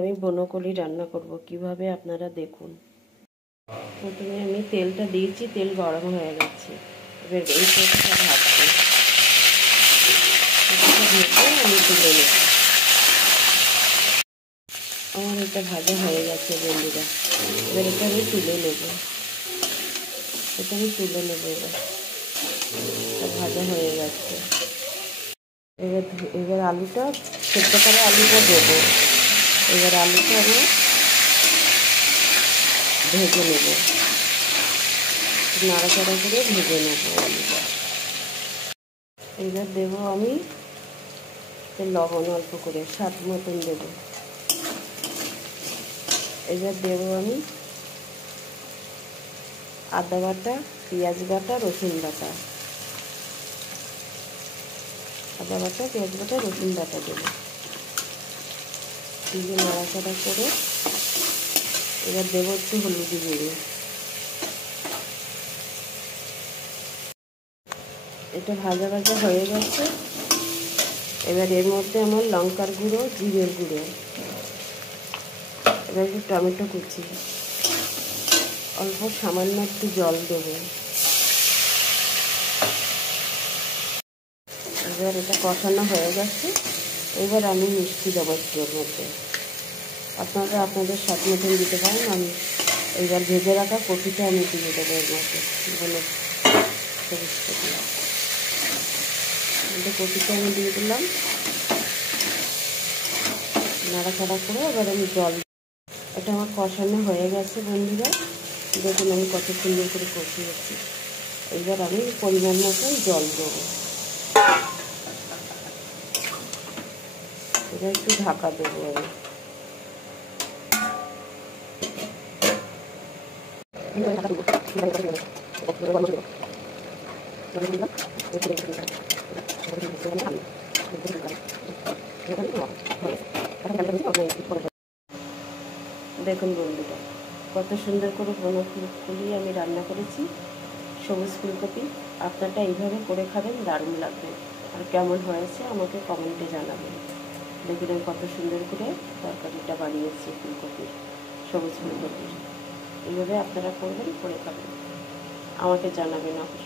আমি বনকলি রান্না করব কিভাবে আপনারা দেখুন। প্রথমে আমি তেলটা দিয়েছি, তেল গরম হয়ে গেছে। এবার এই কপিটা ভাজবো, আমি তুলে নেব। আমার এটা ভাজা হয়ে গেছে বন্ধুরা, এবার এটা আমি তুলে নেব। এবার এটা ভাজা হয়ে গেছে। এবার আলুটা সেদ্ধ করে আলুটা দেবো। এবার আলুটা আমি ভেজে নেব, নাড়াচাড়া করে ভেজে নেব আলুটা। এবার দেবো আমি লবণ অল্প করে, স্বাদ মতন দেব। এবার দেবো আমি আদা বাটা, পেঁয়াজ বাটা, রসুন বাটা। আদা বাটা, পেঁয়াজ বাটা, রসুন বাটা দেবো। দিয়ে নাড়াচাড়া করে এবার দেবো একটু হলুদ গুঁড়ো। এটা ভাজা ভাজা হয়ে গেছে। এবার এর মধ্যে আমার লঙ্কার গুঁড়ো, জিরের গুঁড়ো, এবার একটু টমেটো কুচি, অল্প সামান্য একটু জল দেবো। এবার এটা কষানো হয়ে গেছে। এবার আমি মিষ্টি দেবো একটু এর মধ্যে, আপনারা আপনাদের স্বাদ মতন দিতে পারেন। আমি এইবার ভেজে রাখা কপিটা আমি দিয়ে দেবো এর মধ্যে, কপিটা আমি দিয়ে দিলাম। নাড়াচাড়া করে এবার আমি জল, এটা আমার কষানো হয়ে গেছে বন্ধুরা, দেখুন আমি কত সুন্দর করে কষিয়েছি। এবার আমি পরিমাণ মতন জল দেবো। এবার একটু ঢাকা দেবো আমি। দেখুন বন্ধুরা কত সুন্দর করে বনকলি আমি রান্না করেছি, সবুজ ফুলকপি। আপনারা এইভাবে করে খাবেন, দারুণ লাগবে। আর কেমন হয়েছে আমাকে কমেন্টে জানাবেন। দেখুন আমি কত সুন্দর করে তরকারিটা বানিয়েছি ফুলকপির, সবুজ ফুলকপির। এইভাবে আপনারা করবেন, করে খাবেন, আমাকে জানাবেন অবশ্যই।